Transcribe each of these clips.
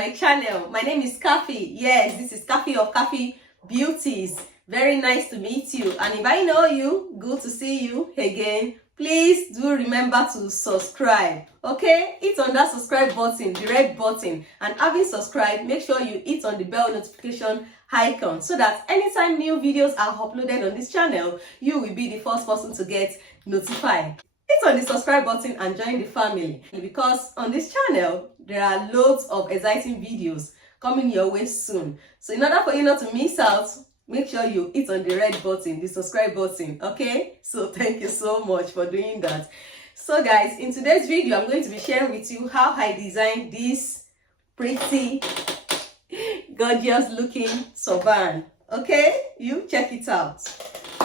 my channel. My name is Kathy. Yes, this is Kathy of Kathy Beauties. Very nice to meet you. And if I know you, good to see you again. Please do remember to subscribe. Okay, hit on that subscribe button, the red button, and having subscribed, make sure you hit on the bell notification icon so that anytime new videos are uploaded on this channel, you will be the first person to get notified. Hit on the subscribe button and join the family, because on this channel there are loads of exciting videos coming your way soon. So in order for you not to miss out, make sure you hit on the red button, the subscribe button. Okay, so thank you so much for doing that. So guys, in today's video I'm going to be sharing with you how I designed this pretty gorgeous looking turban. Okay, you check it out.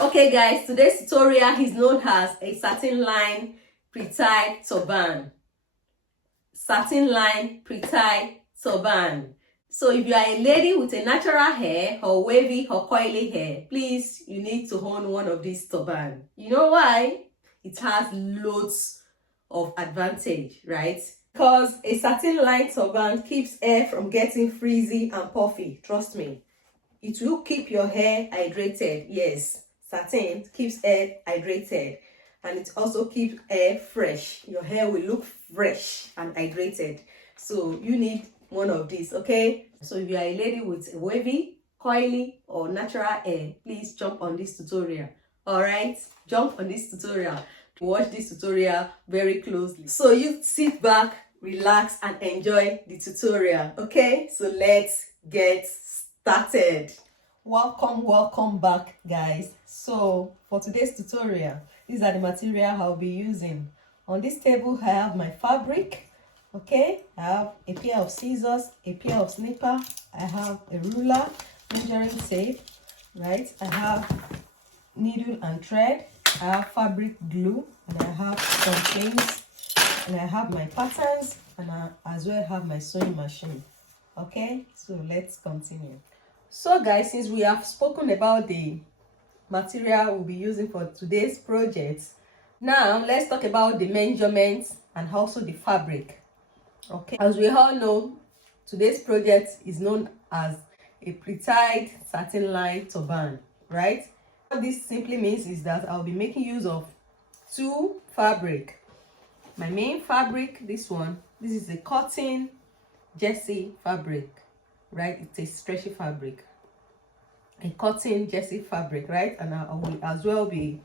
Okay guys, today's tutorial is known as a satin line pre-tied turban. Satin line pre-tied turban. So if you are a lady with a natural hair or wavy or coily hair, please, you need to own one of these turban. You know why? It has loads of advantage, right? Because a satin line turban keeps hair from getting frizzy and puffy. Trust me. It will keep your hair hydrated. Yes, satin keeps hair hydrated, and it also keeps hair fresh. Your hair will look fresh and hydrated. So you need one of these, okay? So if you are a lady with a wavy, coily, or natural hair, please jump on this tutorial. All right, jump on this tutorial. Watch this tutorial very closely. So you sit back, relax, and enjoy the tutorial. Okay, so let's get started. Welcome back guys. So for today's tutorial, these are the material I'll be using. On this table I have my fabric. Okay, I have a pair of scissors, a pair of snipper, I have a ruler, measuring tape, right? I have needle and thread, I have fabric glue, and I have some pins, and I have my patterns, and I as well have my sewing machine. Okay, so let's continue. So guys, since we have spoken about the material we'll be using for today's project, now let's talk about the measurements and also the fabric. Okay, as we all know, today's project is known as a pre-tied satin line turban, right? What this simply means is that I'll be making use of two fabric. My main fabric, this one, this is a cotton jersey fabric, right? It's a stretchy fabric, a cotton jersey fabric, right? And I will as well be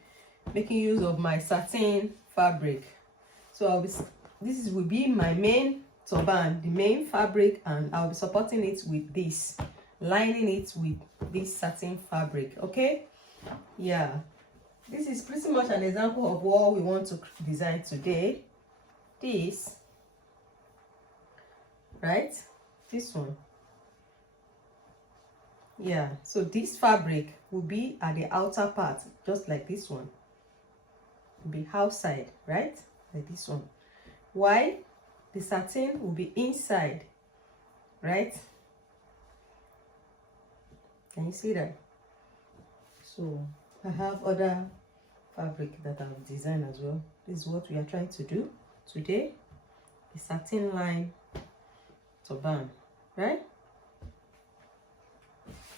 making use of my satin fabric. So will be my main turban, the main fabric, and I'll be supporting it with this, lining it with this satin fabric. Okay, yeah, this is pretty much an example of what we want to design today. This, right, this one, yeah. So this fabric will be at the outer part, just like this one. Will be outside, right, like this one. Why? The satin will be inside, right? Can you see that? So I have other fabric that I've designed as well. This is what we are trying to do today, the satin line turban, right?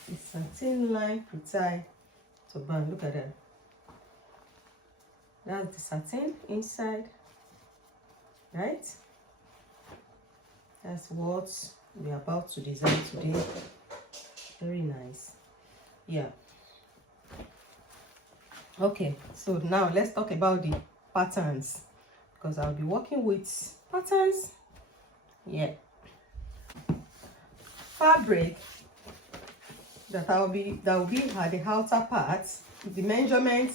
The satin line pre-tie turban. Look at that. That's the satin inside, right? That's what we're about to design today. Very nice. Yeah. Okay, so now let's talk about the patterns, because I'll be working with patterns. Yeah. Fabric that will be at the outer part. The measurement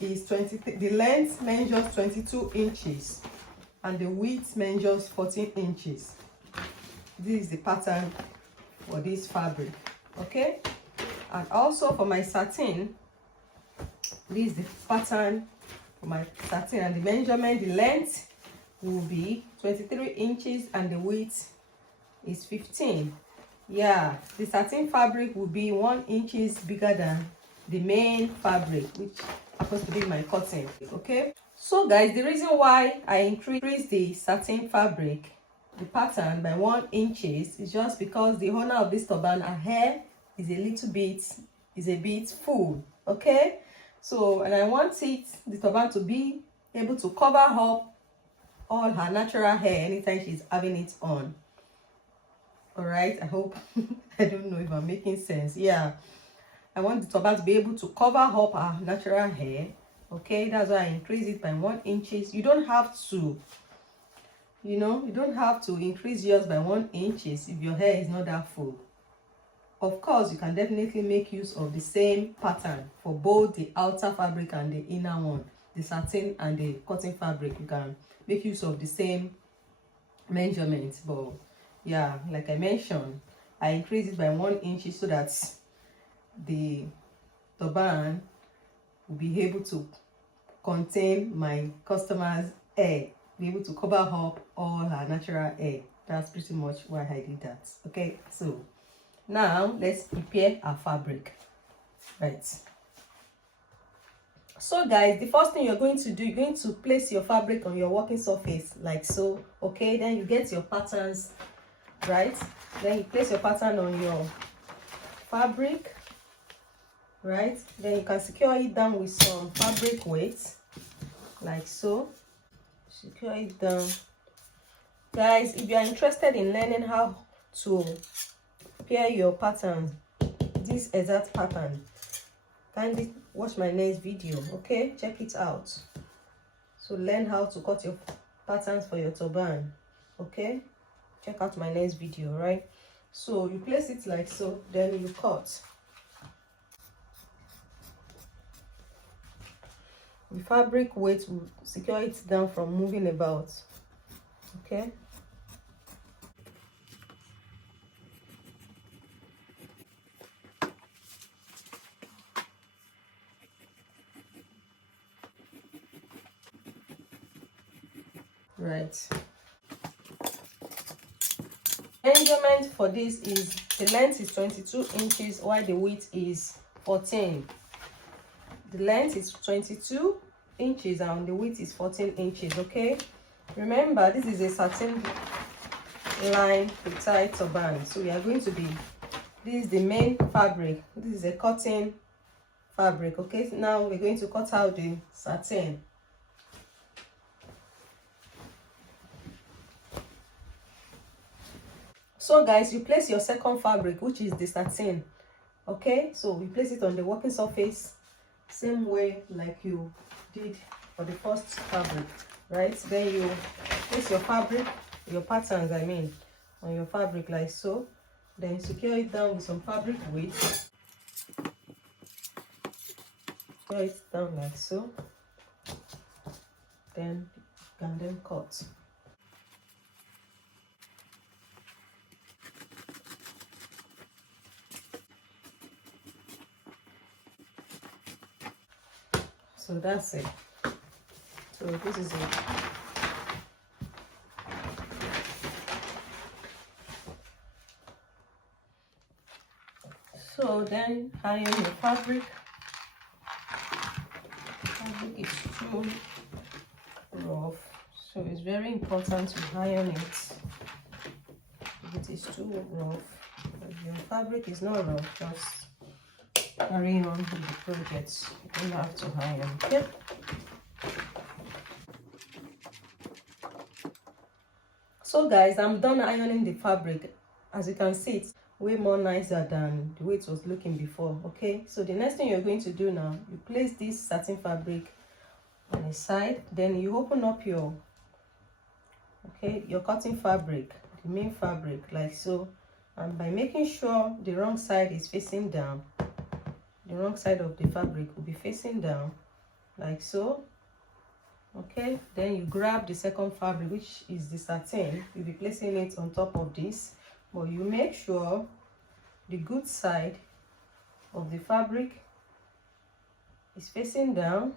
is 20. The length measures 22 inches. And the width measures 14 inches. This is the pattern for this fabric. Okay, and also for my satin, this is the pattern for my satin, and the measurement, the length will be 23 inches and the width is 15. Yeah, the satin fabric will be 1 inch bigger than the main fabric, which happens to be my cotton. Okay, so guys, the reason why I increased the satin fabric the pattern by 1 inches is just because the owner of this turban, her hair is a bit full, okay? So, and I want the turban to be able to cover up all her natural hair anytime she's having it on. All right, I hope I don't know if I'm making sense. Yeah, I want the turban to be able to cover up her natural hair. Okay, that's why I increase it by 1 inches. You don't have to, you don't have to increase yours by 1 inches if your hair is not that full. Of course, you can definitely make use of the same pattern for both the outer fabric and the inner one, the satin and the cotton fabric. You can make use of the same measurements, but yeah, like I mentioned, I increase it by 1 inch so that the turban will be able to contain my customer's hair, be able to cover up all her natural hair. That's pretty much why I did that. Okay, so now let's prepare our fabric. Right, so guys, the first thing you're going to do, you're going to place your fabric on your working surface like so. Okay, then you get your patterns, right? Then you place your pattern on your fabric, right? Then you can secure it down with some fabric weights like so. Secure it down. Guys, if you are interested in learning how to pair your pattern, this exact pattern, kindly watch my next video. Okay, check it out. So learn how to cut your patterns for your turban. Okay, check out my next video. Right, so you place it like so, then you cut. The fabric weight will secure it down from moving about. Okay, right. Measurement for this is the length is 22 inches while the width is 14. The length is 22 inches and the width is 14 inches. Okay, remember this is a satin line pretied turban, so we are going to be, this is the main fabric, this is a cotton fabric. Okay, now we're going to cut out the satin. So guys, you place your second fabric, which is the satin. Okay, so we place it on the working surface same way like you did for the first fabric, right? Then you place your fabric, your patterns I mean, on your fabric like so. Then secure it down with some fabric weight. Secure it down like so. Then you can then cut. So that's it. So this is it. So then iron your fabric. Fabric is too rough, so it's very important to iron it. If it is too rough, if your fabric is not rough, just carry on with the project. You don't have to iron. Okay. So guys, I'm done ironing the fabric. As you can see, it's way more nicer than the way it was looking before. Okay, so the next thing you're going to do now, you place this satin fabric on the side, then you open up your cotton fabric, the main fabric like so, and by making sure the wrong side is facing down, the wrong side of the fabric will be facing down like so. Okay, then you grab the second fabric, which is the satin. You'll be placing it on top of this, but you make sure the good side of the fabric is facing down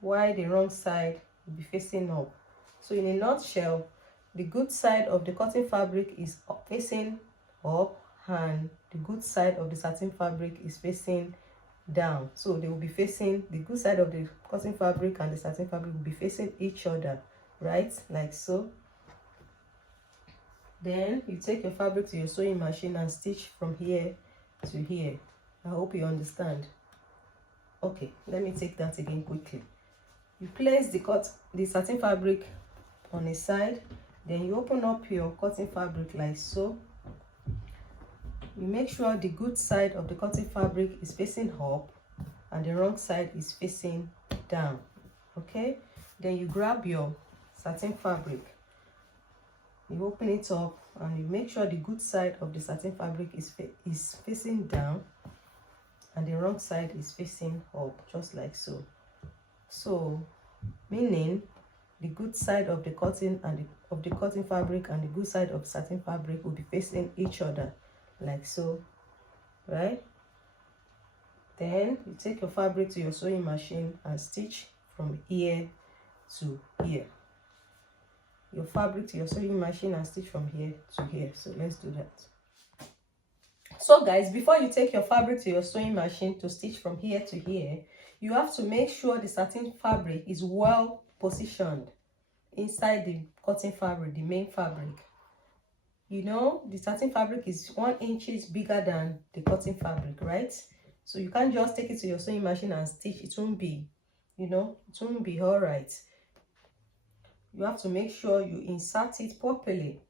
while the wrong side will be facing up. So in a nutshell, the good side of the cotton fabric is facing up and the good side of the satin fabric is facing down. So they will be facing, the good side of the cotton fabric and the satin fabric will be facing each other, right? Like so. Then you take your fabric to your sewing machine and stitch from here to here. I hope you understand. Okay, let me take that again quickly. You place the satin fabric on a side, then you open up your cotton fabric like so. You make sure the good side of the cotton fabric is facing up and the wrong side is facing down. Okay, then you grab your satin fabric, you open it up, and you make sure the good side of the satin fabric is facing down and the wrong side is facing up, just like so. So meaning the good side of the cotton and of the cotton fabric and the good side of satin fabric will be facing each other like so, right? Then you take your fabric to your sewing machine and stitch from here to here. Your fabric to your sewing machine and stitch from here to here. So let's do that. So guys, before you take your fabric to your sewing machine to stitch from here to here, you have to make sure the satin fabric is well positioned inside the cotton fabric, the main fabric. You know, the satin fabric is 1 inch bigger than the cotton fabric, right? So you can't just take it to your sewing machine and stitch. It won't be, you know, it won't be all right. You have to make sure you insert it properly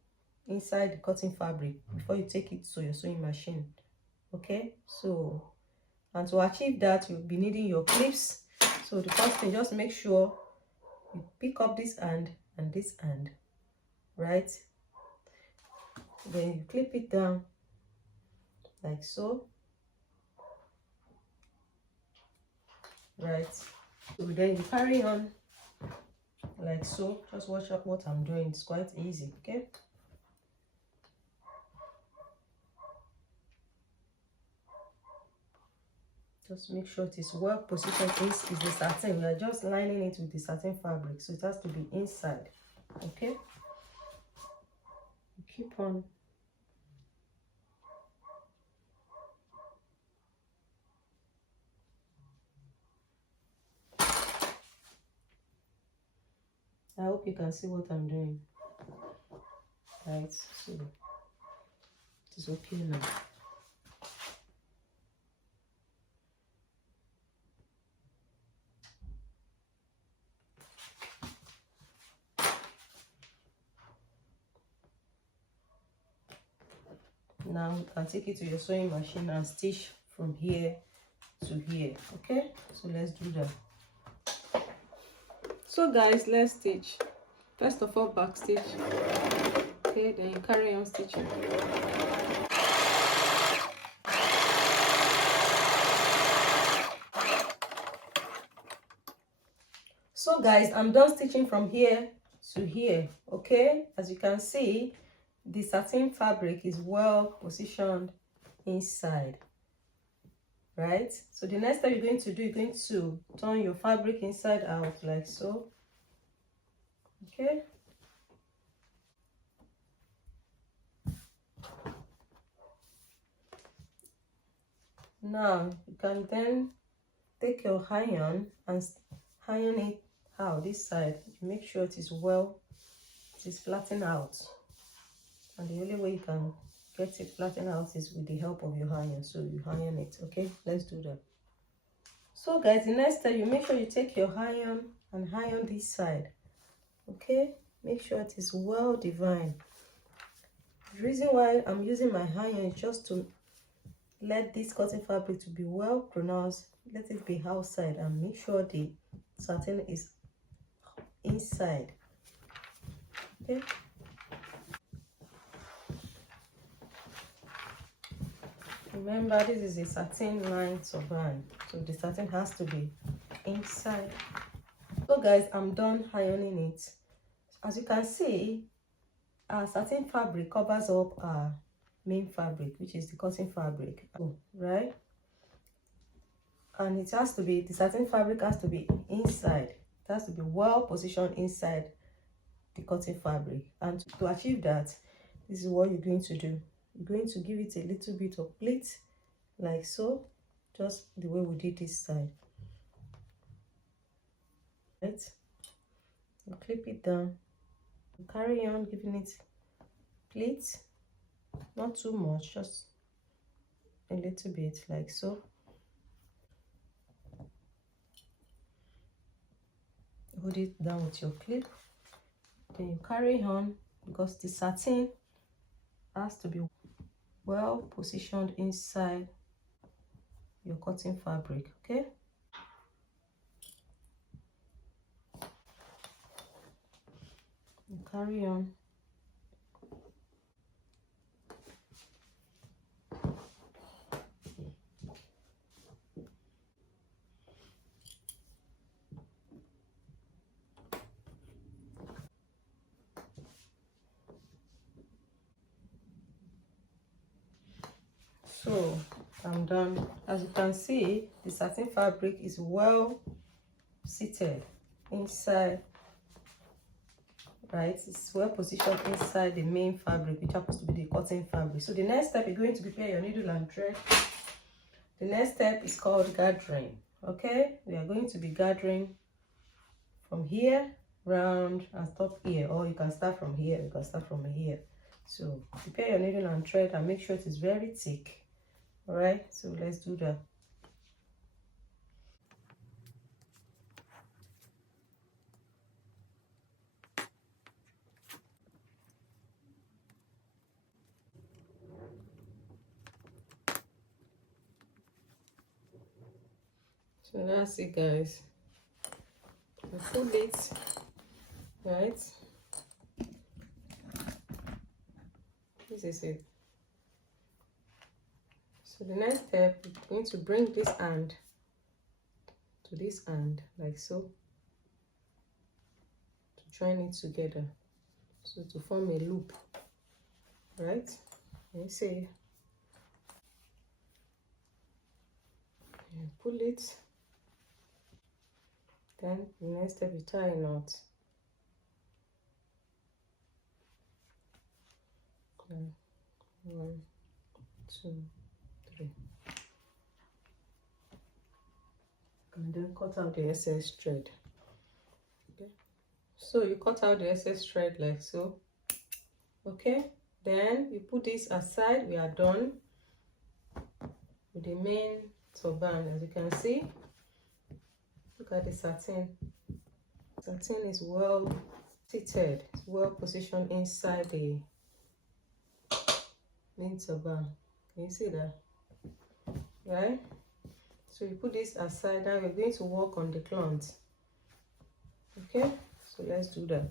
inside the cotton fabric before you take it to your sewing machine. Okay, so, and to achieve that, you'll be needing your clips. So the first thing, just make sure you pick up this end and this end, right? Then you clip it down like so, right? So then you carry on like so. Just watch out what I'm doing. It's quite easy. Okay, just make sure it is well positioned. Is the satin, we are just lining it with the satin fabric, so it has to be inside. Okay, you keep on. I hope you can see what I'm doing. Right, so it is okay now. Now you can take it to your sewing machine and stitch from here to here. Okay, so let's do that. So guys, let's stitch. First of all, back stitch. Okay, then you carry on stitching. So guys, I'm done stitching from here to here. Okay, as you can see, the satin fabric is well positioned inside, right? So the next step you're going to do, you're going to turn your fabric inside out like so. Okay, now you can then take your iron and iron it out this side. You make sure it is flattened out, and the only way you can get it flattened out is with the help of your iron. So you iron it. Okay, let's do that. So guys, the next step, you make sure you take your iron and iron this side. Okay, make sure it is well divided. The reason why I'm using my iron is just to let this cotton fabric to be well pronounced, let it be outside, and make sure the satin is inside. Okay, remember this is a satin lined turban, so the satin has to be inside. So guys, I'm done ironing it. As you can see, our satin fabric covers up our main fabric, which is the cotton fabric, right? And it has to be, the satin fabric has to be inside. It has to be well positioned inside the cotton fabric. And to achieve that, this is what you're going to do. You're going to give it a little bit of pleat like so, just the way we did this side, right? You clip it down, you carry on giving it pleat, not too much, just a little bit, like so. Hold it down with your clip, then you carry on, because the satin has to be well positioned inside your cotton fabric. Okay, you carry on. So I'm done. As you can see, the satin fabric is well seated inside, right? It's well positioned inside the main fabric, which happens to be the cotton fabric. So the next step, you're going to prepare your needle and thread. The next step is called gathering. Okay, we are going to be gathering from here round and stop here, or you can start from here, you can start from here. So prepare your needle and thread and make sure it is very thick. All right, so let's do that. So that's it, guys. I pull it, right? This is it. So the next step, we're going to bring this hand to this hand, like so, to join it together, so to form a loop, right? And say, pull it. Then the next step, you tie a knot. Okay. 1, 2, 3. And then cut out the excess thread. Okay. So you cut out the excess thread like so. Okay. Then you put this aside. We are done with the main turban. As you can see, look at the satin. Satin is well seated, it's well positioned inside the main turban. Can you see that? Right? So you put this aside. Now we're going to work on the cloth. Okay, so let's do that.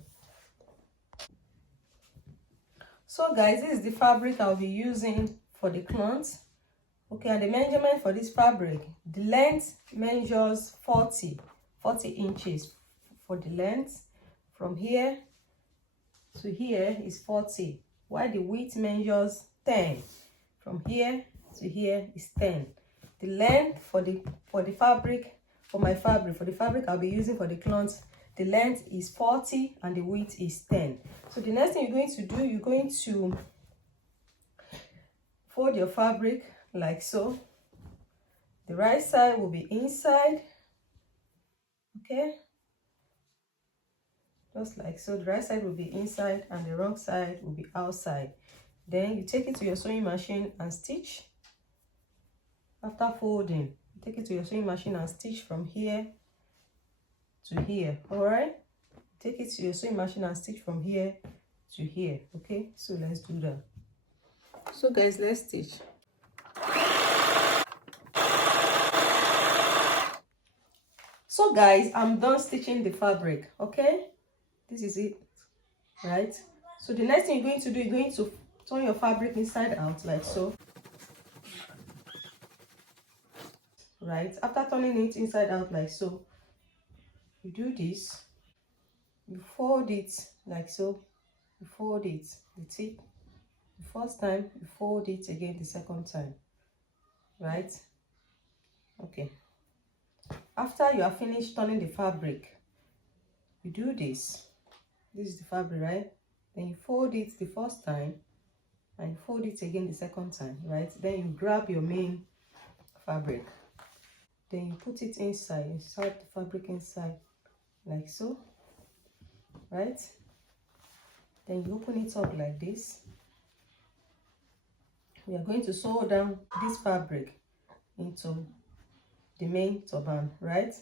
So guys, this is the fabric I'll be using for the cloth. Okay, and the measurement for this fabric, the length measures 40 inches for the length. From here to here is 40, while the width measures 10. From here to here is 10. The length for the fabric, for the fabric I'll be using for the cloth, the length is 40 and the width is 10. So the next thing you're going to do, you're going to fold your fabric like so. The right side will be inside, okay, just like so. The right side will be inside and the wrong side will be outside. Then you take it to your sewing machine and stitch. After folding, you take it to your sewing machine and stitch from here to here. All right, take it to your sewing machine and stitch from here to here. Okay, so let's do that. So guys, let's stitch. So guys, I'm done stitching the fabric. Okay, this is it, right? So the next thing you're going to do, you're going to turn your fabric inside out like so, right? After turning it inside out like so, you do this, you fold it like so, you fold it, the tip, the first time, you fold it again the second time, right? Okay, after you are finished turning the fabric, you do this. This is the fabric, right? Then you fold it the first time and you fold it again the second time, right? Then you grab your main fabric, then you put it inside the fabric inside like so, right? Then you open it up like this, we are going to sew down this fabric into the main turban, right?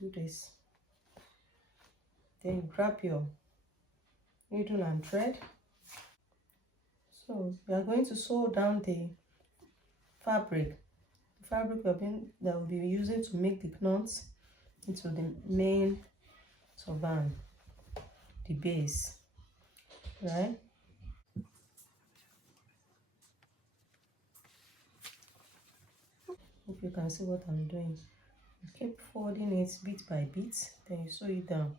Do this. Then you grab your needle and thread. So we are going to sew down the fabric. The fabric that we'll be using to make the knots into the main turban, the base, right? Hope you can see what I'm doing. You keep folding it bit by bit, then you sew it down.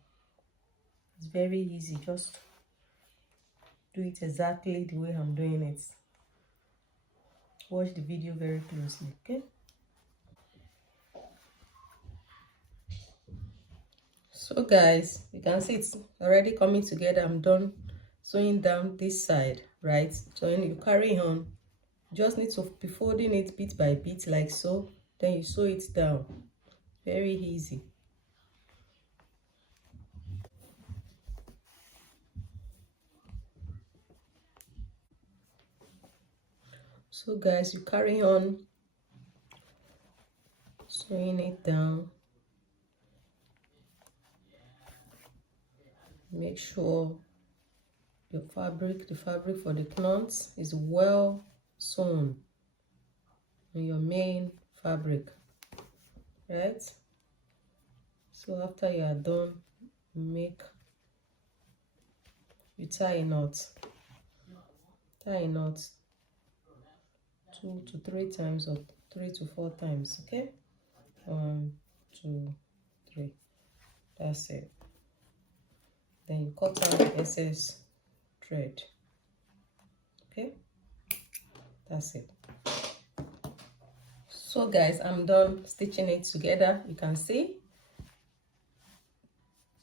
It's very easy. Just do it exactly the way I'm doing it. Watch the video very closely, okay? So guys, you can see it's already coming together. I'm done sewing down this side, right? So when you carry on, you just need to be folding it bit by bit like so, then you sew it down. Very easy. So guys, you carry on sewing it down. Make sure the fabric for the knots is well sewn on your main fabric, right? So after you are done, you tie a knot. Tie a knot 2 to 3 times or 3 to 4 times, okay? 1, 2, 3. That's it. Then you cut out the excess thread. Okay, that's it. So guys, I'm done stitching it together. You can see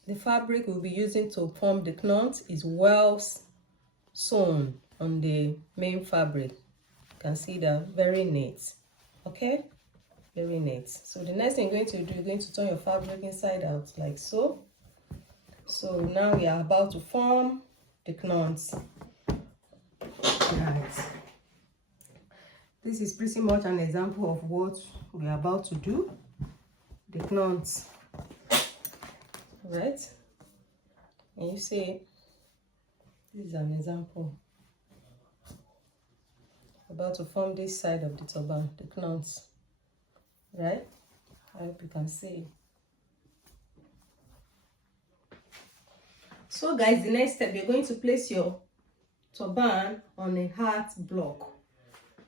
the fabric we'll be using to form the knot is well sewn on the main fabric. You can see that, very neat. Okay, very neat. So the next thing you're going to do, you're going to turn your fabric inside out like so. So now we are about to form the knots. Right. This is pretty much an example of what we are about to do. The knots. Right? And you see, this is an example. About to form this side of the turban, the knots. Right? I hope you can see. So guys, the next step, you're going to place your turban on a heart block.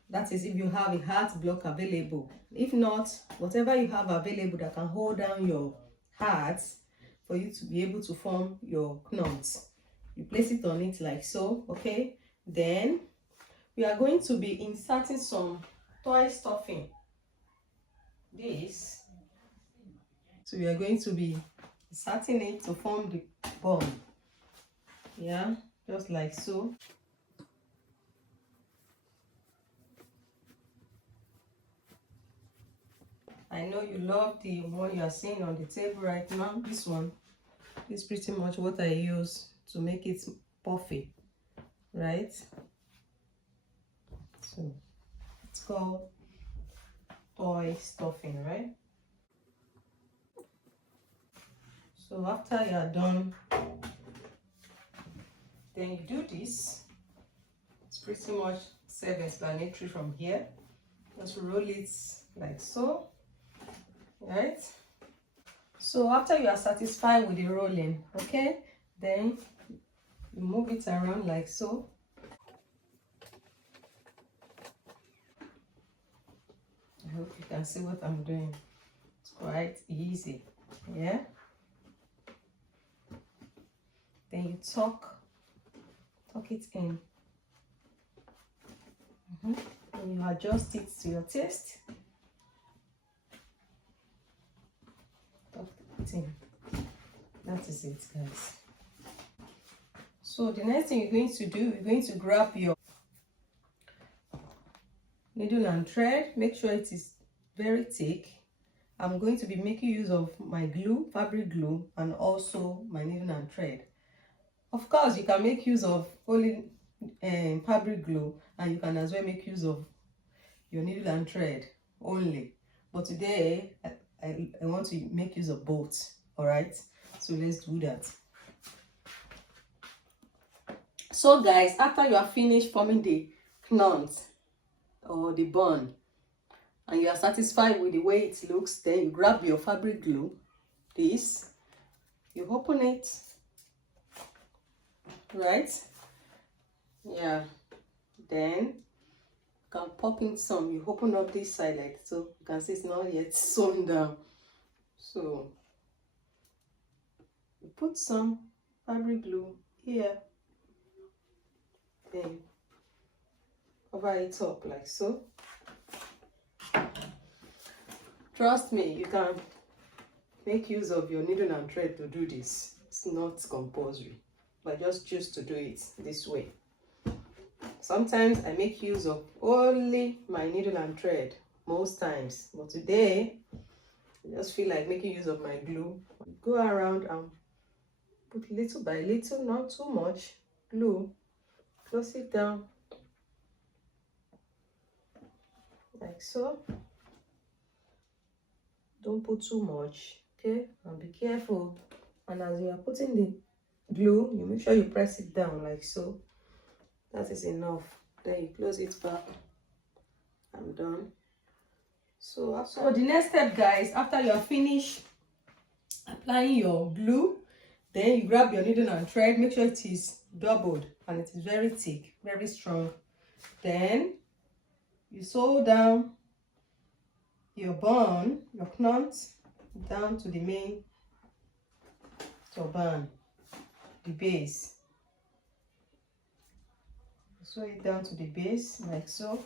That is if you have a heart block available. If not, whatever you have available that can hold down your hearts for you to be able to form your knots. You place it on it like so, okay? Then we are going to be inserting some toy stuffing. This. So we are going to be inserting it to form the bum. Yeah, just like so. I know you love the one you are seeing on the table right now. This one is pretty much what I use to make it puffy, right? So it's called toy stuffing, right? So after you are done, then you do this. It's pretty much self-explanatory from here. Just roll it like so. Right, so after you are satisfied with the rolling, okay, then you move it around like so. I hope you can see what I'm doing. It's quite easy. Yeah, then you tuck it in. And you adjust it to your taste. That is it, guys. So the next thing you're going to do, you're going to grab your needle and thread. Make sure it is very thick. I'm going to be making use of my glue, fabric glue, and also my needle and thread. Of course, you can make use of only fabric glue, and you can as well make use of your needle and thread only. But today, I want to make use of both. All right, so let's do that. So guys, after you are finished forming the knot or the bun, and you are satisfied with the way it looks, then you grab your fabric glue, this, you open it, right? Yeah, then you can pop in some. You open up this side like so. You can see it's not yet sewn down. So you put some fabric glue here, then cover it up like so. Trust me, you can make use of your needle and thread to do this. It's not compulsory, but just choose to do it this way. Sometimes I make use of only my needle and thread most times, but today I just feel like making use of my glue. Go around and put little by little, not too much glue. Close it down like so. Don't put too much, okay? And be careful. And as you are putting the glue, you make sure you press it down like so. That is enough. Then you close it back. I'm done. So the next step, guys, after you are finished applying your glue, then you grab your needle and thread. Make sure it is doubled and it is very thick, very strong. Then you sew down your bun, your knot, down to the main turban, the base. Sew it down to the base like so.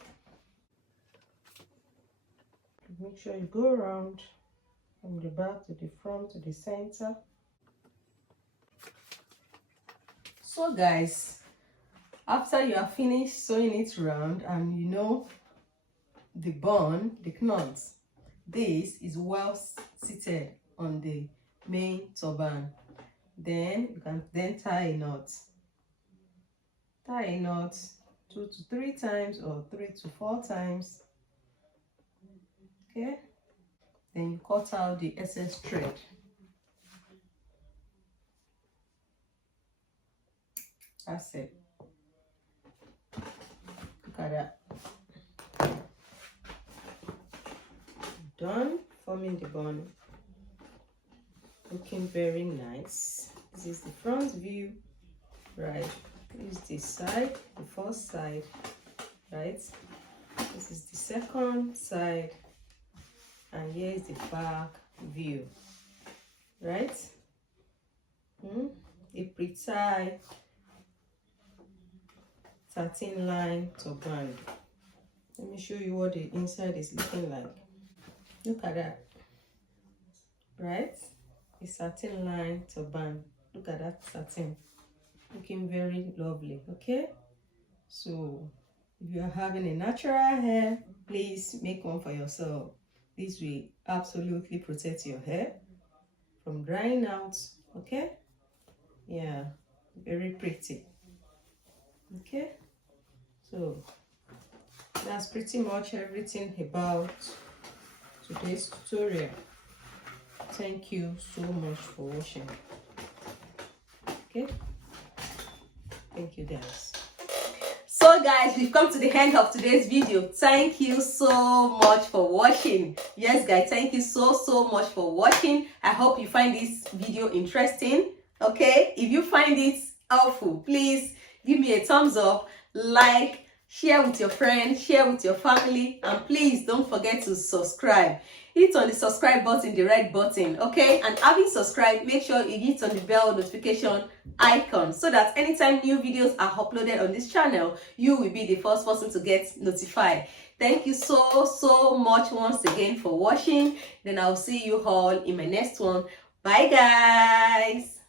Make sure you go around from the back to the front to the center. So guys, after you are finished sewing it around and you know the bun, the knot, this is well seated on the main turban. Then you can then tie a knot. Tie a knot 2 to 3 times or 3 to 4 times. Okay, then you cut out the excess thread. That's it. Look at that. Done forming the bun. Looking very nice. This is the front view, right? This is the side, the first side, right? This is the second side, and here is the back view, right? A Pretied Satin Lined Turban. Let me show you what the inside is looking like. Look at that, right? A satin lined turban. Look at that satin, looking very lovely. Okay, so if you are having a natural hair, please make one for yourself. This will absolutely protect your hair from drying out. Okay, yeah, very pretty. Okay, so that's pretty much everything about today's tutorial. Thank you so much for watching. Okay, thank you guys. So guys, we've come to the end of today's video. Thank you so much for watching. Yes guys, thank you so much for watching. I hope you find this video interesting. Okay, if you find it helpful, please give me a thumbs up, like, share with your friends, share with your family, and please don't forget to subscribe. Hit on the subscribe button, the red button, okay? And having subscribed, make sure you hit on the bell notification icon so that anytime new videos are uploaded on this channel, you will be the first person to get notified. Thank you so much once again for watching. Then I'll see you all in my next one. Bye guys.